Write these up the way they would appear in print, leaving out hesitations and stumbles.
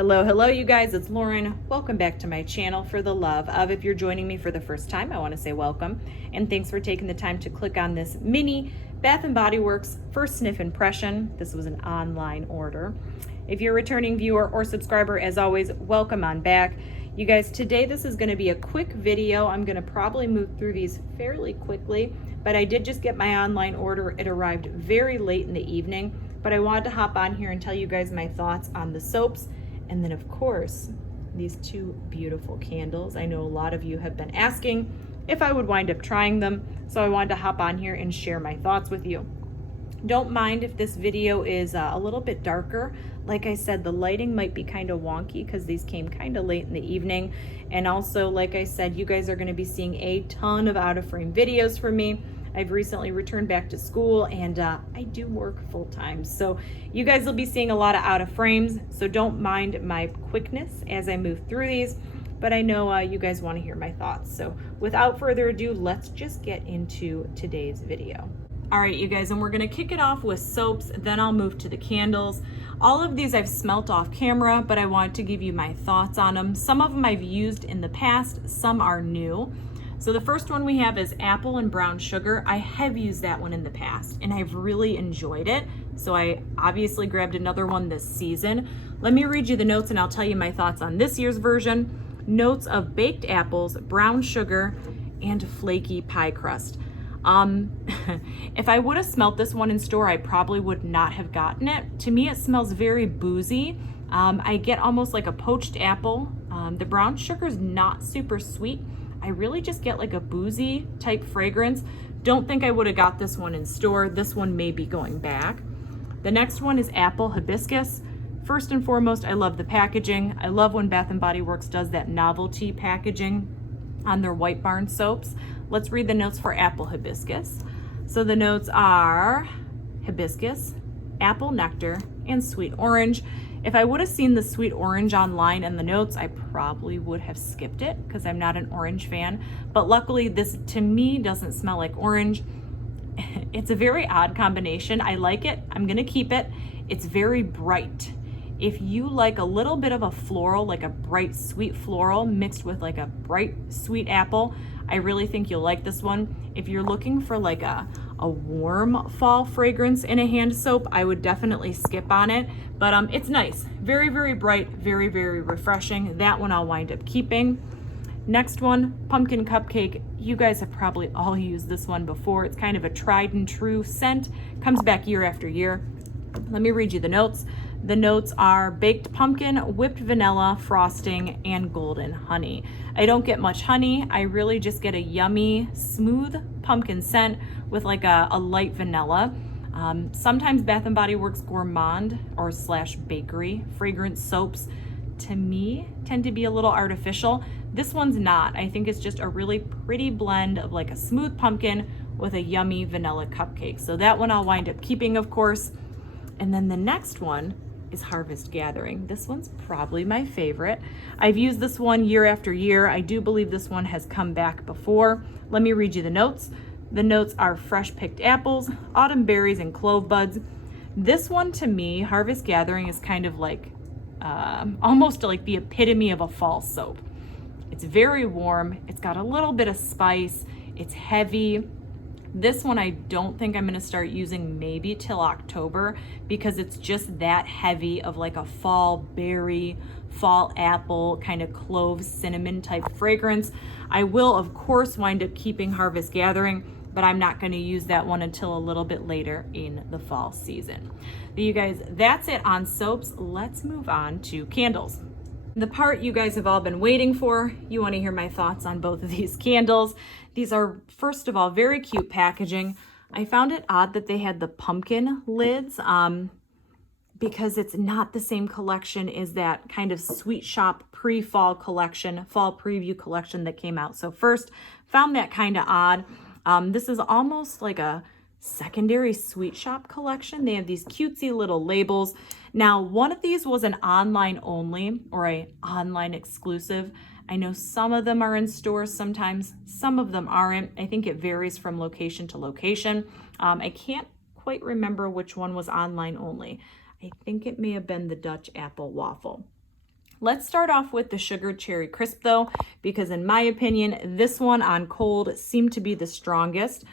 Hello, you guys. It's Lauren. Welcome back to my channel for the love of. If you're joining me for the first time, I want to say welcome and thanks for taking the time to click on this mini Bath & Body Works first sniff impression. This was an online order. If you're a returning viewer or subscriber, as always, welcome on back. You guys, today this is going to be a quick video. I'm going to probably move through these fairly quickly, but I did just get my online order. It arrived very late in the evening, but I wanted to hop on here and tell you guys my thoughts on the soaps. And then of course, these two beautiful candles. I know a lot of you have been asking if I would wind up trying them, so I wanted to hop on here and share my thoughts with you. Don't mind if this video is a little bit darker. Like I said, the lighting might be kind of wonky because these came kind of late in the evening. And also, like I said, you guys are going to be seeing a ton of out of frame videos from me. I've recently returned back to school and I do work full time. So you guys will be seeing a lot of out of frames. So don't mind my quickness as I move through these, but I know you guys want to hear my thoughts. So without further ado, let's just get into today's video. All right, you guys, and we're gonna kick it off with soaps, then I'll move to the candles. All of these I've smelt off camera, but I wanted to give you my thoughts on them. Some of them I've used in the past, some are new. So the first one we have is apple and brown sugar. I have used that one in the past and I've really enjoyed it. So I obviously grabbed another one this season. Let me read you the notes and I'll tell you my thoughts on this year's version. Notes of baked apples, brown sugar, and flaky pie crust. If I would have smelt this one in store, I probably would not have gotten it. To me, it smells very boozy. I get almost like a poached apple. The brown sugar is not super sweet. I really just get like a boozy type fragrance. Don't think I would have got this one in store. This one may be going back. The next one is apple hibiscus. First and foremost, I love the packaging. I love when Bath & Body Works does that novelty packaging on their White Barn soaps. Let's read the notes for apple hibiscus. So the notes are hibiscus, apple nectar, and sweet orange. If I would have seen the sweet orange online in the notes, I probably would have skipped it because I'm not an orange fan. But luckily, this to me doesn't smell like orange. It's a very odd combination. I like it. I'm gonna keep it. It's very bright. If you like a little bit of a floral, like a bright sweet floral mixed with like a bright sweet apple, I really think you'll like this one. If you're looking for like a warm fall fragrance in a hand soap, I would definitely skip on it. But it's nice. Very, very bright, very, very refreshing. That one I'll wind up keeping. Next one, pumpkin cupcake. You guys have probably all used this one before. It's kind of a tried and true scent. Comes back year after year. Let me read you the notes. The notes are baked pumpkin, whipped vanilla, frosting, and golden honey. I don't get much honey. I really just get a yummy, smooth pumpkin scent with like a light vanilla. Sometimes Bath & Body Works gourmand or / bakery fragrance soaps, to me, tend to be a little artificial. This one's not. I think it's just a really pretty blend of like a smooth pumpkin with a yummy vanilla cupcake. So that one I'll wind up keeping, of course. And then the next one is Harvest Gathering. This one's probably my favorite. I've used this one year after year. I do believe this one has come back before. Let me read you the notes. The notes are fresh picked apples, autumn berries, and clove buds. This one to me, Harvest Gathering, is kind of like almost like the epitome of a fall soap. It's very warm. It's got a little bit of spice. It's heavy. This one I don't think I'm gonna start using maybe till October because it's just that heavy of like a fall berry, fall apple, kind of clove cinnamon type fragrance. I will of course wind up keeping Harvest Gathering, but I'm not gonna use that one until a little bit later in the fall season. You guys, that's it on soaps. Let's move on to candles. The part you guys have all been waiting for. You want to hear my thoughts on both of these candles. These are, first of all, very cute packaging. I found it odd that they had the pumpkin lids because it's not the same collection as that kind of Sweet Shop pre-fall collection, fall preview collection that came out. So first, found that kind of odd. This is almost like a secondary Sweet Shop collection. They have these cutesy little labels. Now, one of these was an online only or a online exclusive. I know some of them are in stores sometimes, some of them aren't. I think it varies from location to location. I can't quite remember which one was online only. I think it may have been the Dutch apple waffle. Let's start off with the sugared cherry crisp though, because in my opinion, this one on cold seemed to be the strongest.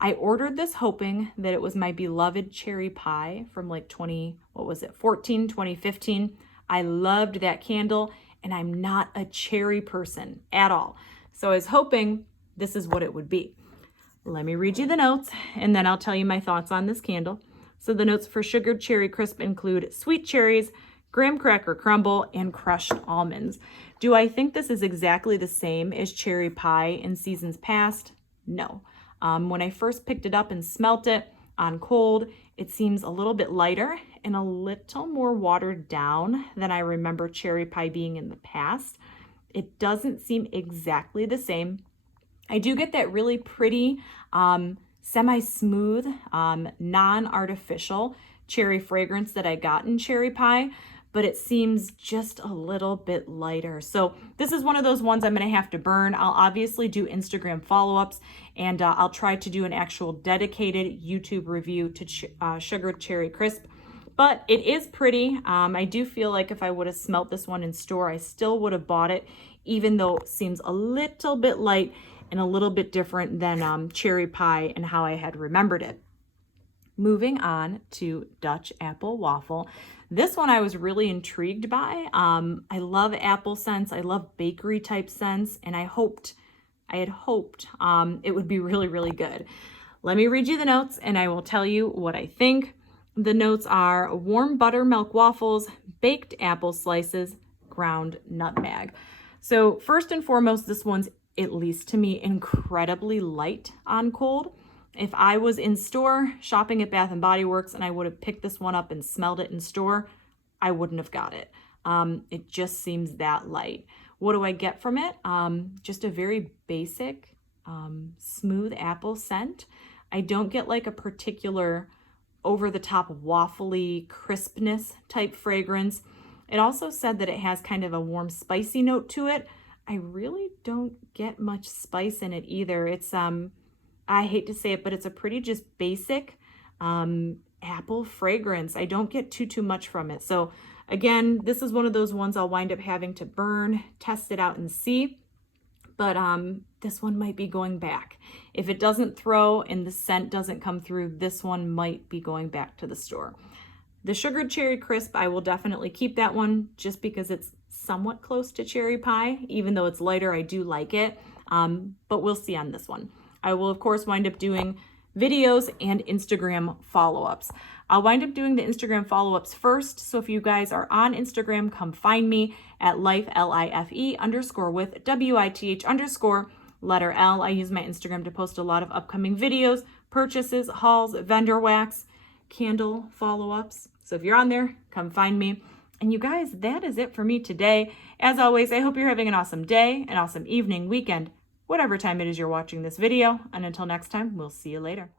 I ordered this hoping that it was my beloved cherry pie from like 2015. I loved that candle, and I'm not a cherry person at all. So I was hoping this is what it would be. Let me read you the notes, and then I'll tell you my thoughts on this candle. So the notes for sugared cherry crisp include sweet cherries, graham cracker crumble, and crushed almonds. Do I think this is exactly the same as cherry pie in seasons past? No. When I first picked it up and smelt it on cold, it seems a little bit lighter and a little more watered down than I remember cherry pie being in the past. It doesn't seem exactly the same. I do get that really pretty, semi-smooth, non-artificial cherry fragrance that I got in cherry pie, but it seems just a little bit lighter. So this is one of those ones I'm going to have to burn. I'll obviously do Instagram follow-ups, and I'll try to do an actual dedicated YouTube review to sugared cherry crisp. But it is pretty. I do feel like if I would have smelt this one in store, I still would have bought it, even though it seems a little bit light and a little bit different than cherry pie and how I had remembered it. Moving on to Dutch apple waffle. This one I was really intrigued by. I love apple scents. I love bakery type scents, and I had hoped it would be really, really good. Let me read you the notes and I will tell you what I think. The notes are warm buttermilk waffles, baked apple slices, ground nutmeg. So first and foremost, this one's, at least to me, incredibly light on cold. If I was in store shopping at Bath & Body Works and I would have picked this one up and smelled it in store, I wouldn't have got it. It just seems that light. What do I get from it? Just a very basic, smooth apple scent. I don't get like a particular over-the-top waffly crispness type fragrance. It also said that it has kind of a warm spicy note to it. I really don't get much spice in it either. It's I hate to say it, but it's a pretty just basic apple fragrance. I don't get too much from it. So again, this is one of those ones I'll wind up having to burn, test it out and see. But this one might be going back. If it doesn't throw and the scent doesn't come through, this one might be going back to the store. The sugared cherry crisp, I will definitely keep that one just because it's somewhat close to cherry pie. Even though it's lighter, I do like it. But we'll see on this one. I will, of course, wind up doing videos and Instagram follow-ups. I'll wind up doing the Instagram follow-ups first. So if you guys are on Instagram, come find me at life, LIFE _ with WITH _ L. I use my Instagram to post a lot of upcoming videos, purchases, hauls, vendor wax, candle follow-ups. So if you're on there, come find me. And you guys, that is it for me today. As always, I hope you're having an awesome day, an awesome evening, weekend, whatever time it is you're watching this video. And until next time, we'll see you later.